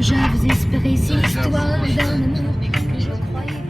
que j'avais espéré, si l'histoire d'un amour que je croyais.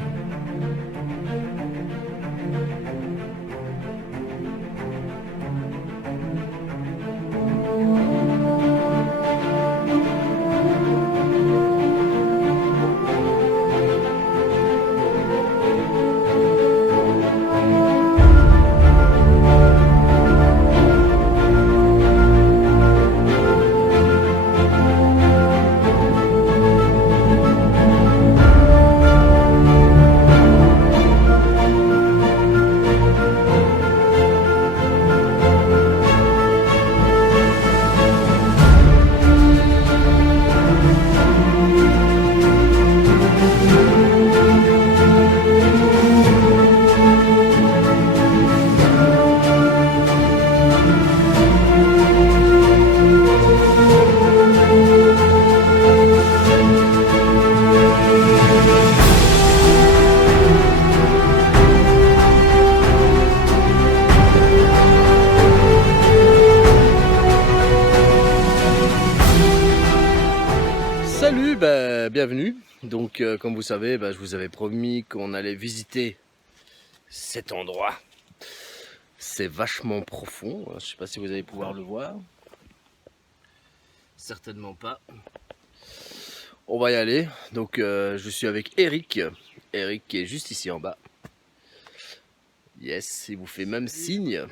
Salut, bienvenue. Donc, comme vous savez, je vous avais promis qu'on allait visiter cet endroit. C'est vachement profond. Je sais pas si vous allez pouvoir le voir. Certainement pas. On va y aller. Donc, je suis avec Eric. Eric qui est juste ici en bas. Yes, il vous fait même signe.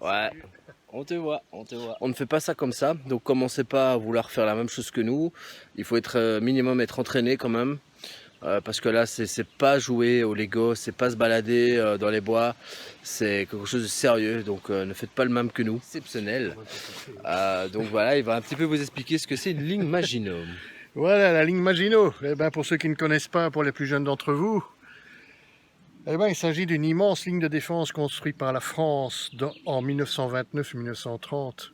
Ouais. On te voit, on te voit. On ne fait pas ça comme ça, donc commencez pas à vouloir faire la même chose que nous. Il faut être minimum être entraîné quand même. Parce que là, c'est pas jouer au Lego, c'est pas se balader dans les bois, c'est quelque chose de sérieux, donc ne faites pas le même que nous. Exceptionnel. Donc voilà, il va un petit peu vous expliquer ce que c'est une ligne Maginot. Voilà, la ligne Maginot. Pour ceux qui ne connaissent pas, pour les plus jeunes d'entre vous, il s'agit d'une immense ligne de défense construite par la France en 1929-1930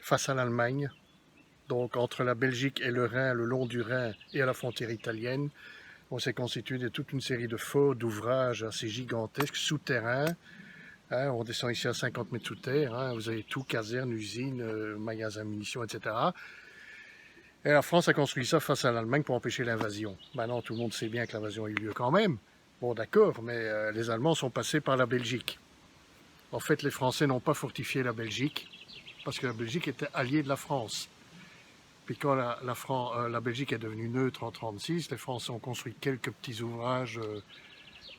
face à l'Allemagne. Donc entre la Belgique et le Rhin, le long du Rhin et à la frontière italienne. On s'est constitué de toute une série de forts, d'ouvrages assez gigantesques, souterrains. On descend ici à 50 mètres sous terre. Vous avez tout, caserne, usine, magasin, munitions, etc. Et la France a construit ça face à l'Allemagne pour empêcher l'invasion. Maintenant, tout le monde sait bien que l'invasion a eu lieu quand même. Bon, d'accord, mais les Allemands sont passés par la Belgique. En fait, les Français n'ont pas fortifié la Belgique, parce que la Belgique était alliée de la France. Puis quand la Belgique est devenue neutre en 1936, les Français ont construit quelques petits ouvrages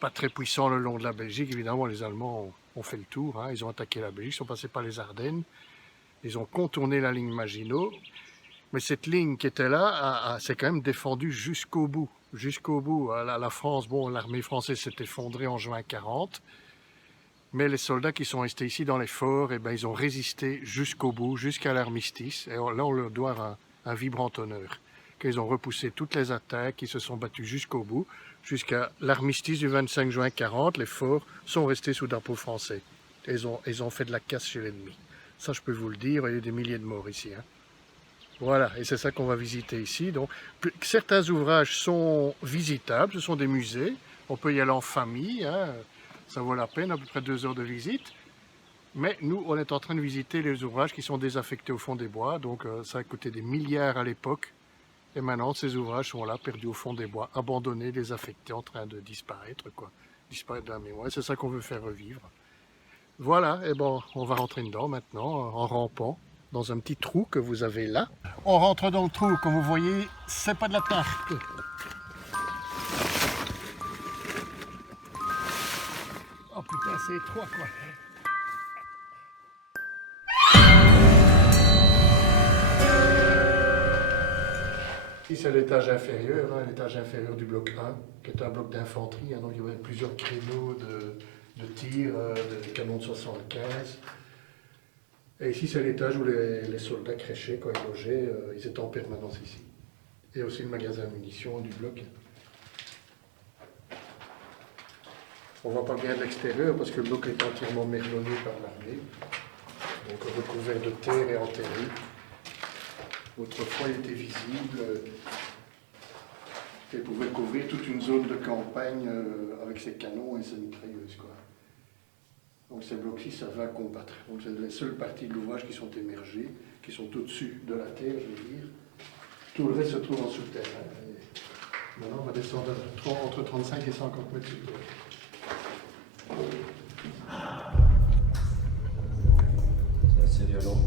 pas très puissants le long de la Belgique. Évidemment, les Allemands ont fait le tour. Ils ont attaqué la Belgique, ils sont passés par les Ardennes. Ils ont contourné la ligne Maginot. Mais cette ligne qui était là s'est quand même défendue jusqu'au bout. Jusqu'au bout. La France, l'armée française s'est effondrée en juin 1940. Mais les soldats qui sont restés ici dans les forts, ils ont résisté jusqu'au bout, jusqu'à l'armistice. Et là, on leur doit un vibrant honneur. Qu'ils ont repoussé toutes les attaques, ils se sont battus jusqu'au bout, jusqu'à l'armistice du 25 juin 1940. Les forts sont restés sous drapeau français. Ils ont fait de la casse chez l'ennemi. Ça, je peux vous le dire, il y a eu des milliers de morts ici. Voilà, et c'est ça qu'on va visiter ici. Donc, certains ouvrages sont visitables, ce sont des musées. On peut y aller en famille, ça vaut la peine, à peu près 2 heures de visite. Mais nous, on est en train de visiter les ouvrages qui sont désaffectés au fond des bois. Donc, ça a coûté des milliards à l'époque. Et maintenant, ces ouvrages sont là, perdus au fond des bois, abandonnés, désaffectés, en train de disparaître, disparaître de la mémoire. Et c'est ça qu'on veut faire revivre. Voilà, on va rentrer dedans maintenant, en rampant, dans un petit trou que vous avez là. On rentre dans le trou, comme vous voyez, c'est pas de la tarte. Oh putain, c'est étroit quoi. Ici c'est l'étage inférieur, l'étage inférieur du bloc 1, qui est un bloc d'infanterie. Donc il y avait plusieurs créneaux de tir, de canons de 75. Et ici, c'est l'étage où les soldats crèchaient quand ils logeaient. Ils étaient en permanence ici. Et aussi le magasin de munitions du bloc. On ne voit pas bien de l'extérieur parce que le bloc est entièrement merlonné par l'armée. Donc recouvert de terre et enterré. Autrefois, il était visible. Il pouvait couvrir toute une zone de campagne avec ses canons et ses mitrailleuses, quoi. Donc ces blocs-ci servaient à combattre. Donc c'est les seules parties de l'ouvrage qui sont émergées, qui sont au-dessus de la terre, je veux dire. Tout le reste se trouve en sous-terre. Maintenant, on va descendre entre 35 et 50 mètres sous terre. C'est assez violent.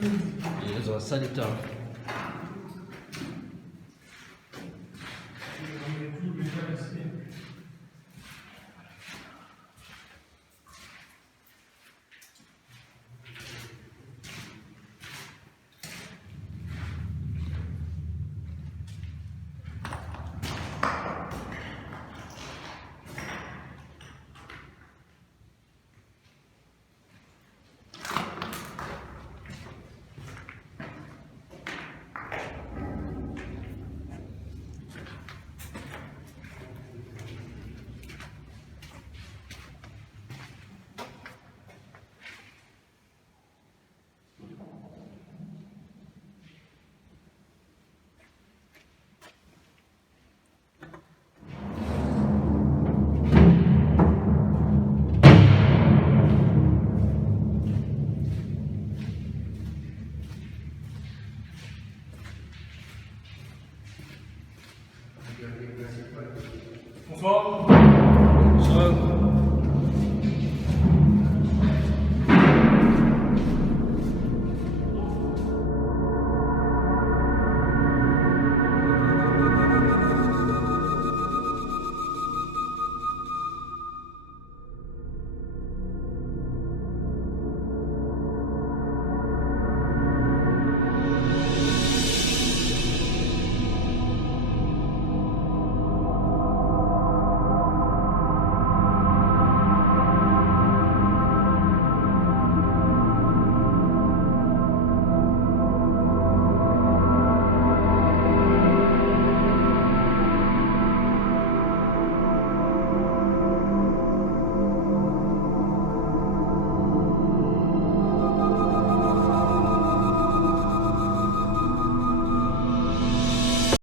Il est dans un sale état. Bonsoir.